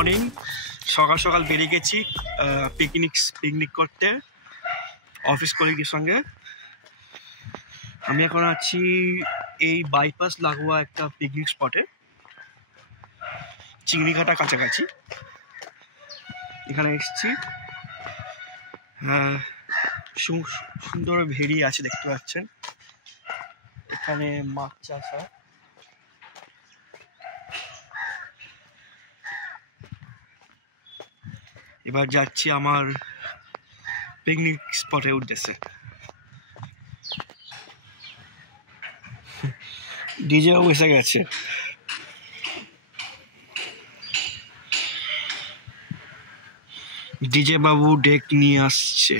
Morning. সকাল সকাল বেরিয়ে গেছি পিকনিক করতে অফিস কলিগদের সঙ্গে। আমি এখন আছি এই বাইপাস লাগোয়া একটা পিকনিক স্পটে, চিংড়িঘাটা কাছাকাছি। এখানে এসেছি, সুন্দর ভেড়ি আছে দেখতে পাচ্ছেন। এখানে মাছ চাষ হয়। এবার যাচ্ছি আমার পিকনিক স্পটের উদ্দেশ্যে। ডিজে বাবু এসে গেছে। ডিজে বাবু ডেক নিয়ে আসছে।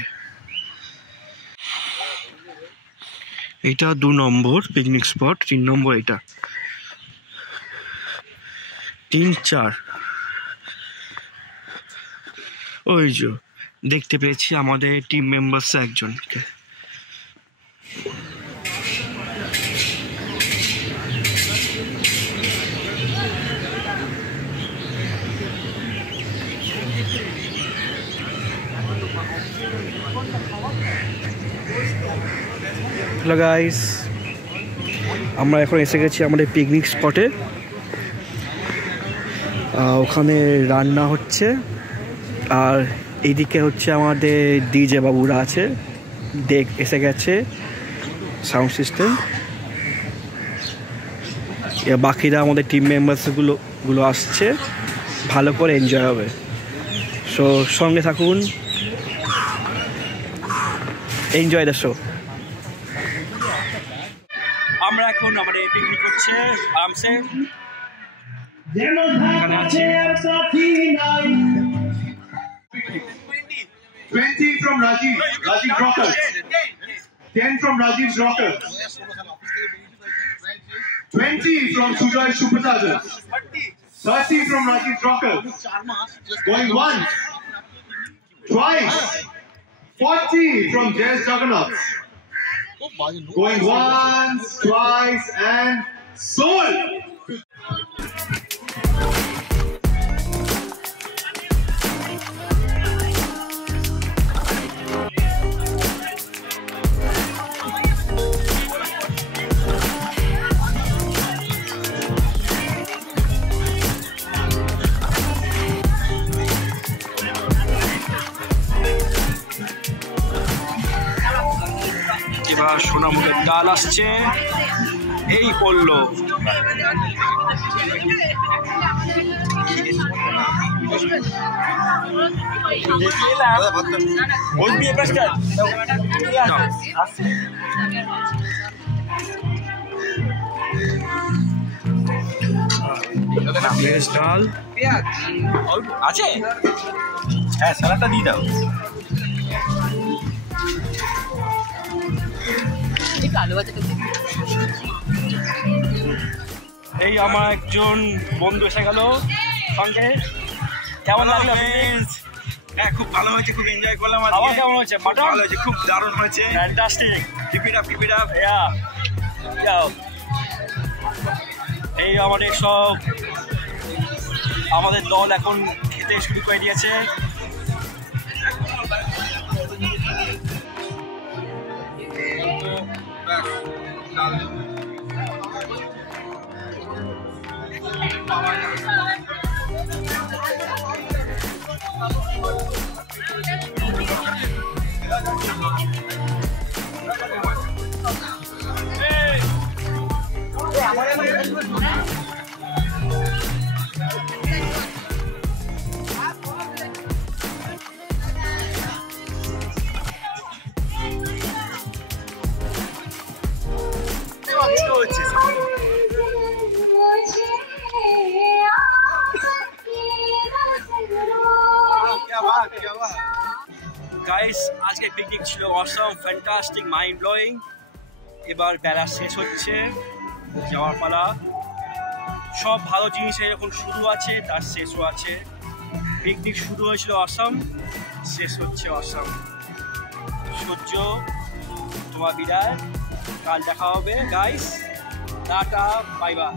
এটা 2 নম্বর পিকনিক স্পট, 3 নম্বর এটা, 3, 4। ওই যে দেখতে পেয়েছি আমাদের টিম মেম্বার্স একজনকে। হ্যালো গাইস, আমরা এখন এসে গেছি আমাদের পিকনিক স্পটে। ওখানে রান্না হচ্ছে, আর এইদিকে হচ্ছে আমাদের ডিজে বাবুরা আছে, ডেক এসে গেছে, সাউন্ড সিস্টেম। বাকিরা আমাদের টিম মেম্বার্সগুলো আসছে, ভালো করে এনজয় হবে। সো সঙ্গে থাকুন, এনজয় দ্য শো। আমরা এখন আমাদের পিকনিক হচ্ছে আরামসে। এখানে আছি 20 from Rajiv Rockers, 10 from Rajiv's Rockers, 20 from Sujoy Shubhasagar, 30 from Rajiv's Rockers, going once, twice, 40 from Jayesh Jagannath, going once, twice, and sold. এবার সোনামুখের ডাল আসছে, এই পড়লো। ডাল আছে, হ্যাঁ স্যালাডটা দিয়ে দাও। এই আমার একজন বন্ধু এসে গেল সঙ্গে। কেমন লাগলো? হ্যাঁ খুব ভালো হয়েছে, খুব এনজয় করলাম। আমার কেমন হয়েছে? মাটন ভালো হয়েছে, খুব দারুণ হয়েছে, ফ্যান্টাস্টিক। Keep it up. এই আমাদের সব আমাদের দল এখন খেতে শুরু করে দিয়েছে। গাইস, আজকে পিকনিক ছিল অসাম, ফ্যান্টাস্টিক, মাইন্ড ব্লোয়িং। এবার বেলা শেষ হচ্ছে, যাওয়ার পালা। সব ভালো জিনিস এখন শুরু আছে, তার শেষও আছে। পিকনিক শুরু হয়েছিল অসাম, শেষ হচ্ছে অসাম। সূর্য তোমার বিদায়, কাল দেখা হবে গাইস, টাটা, বাই বাই।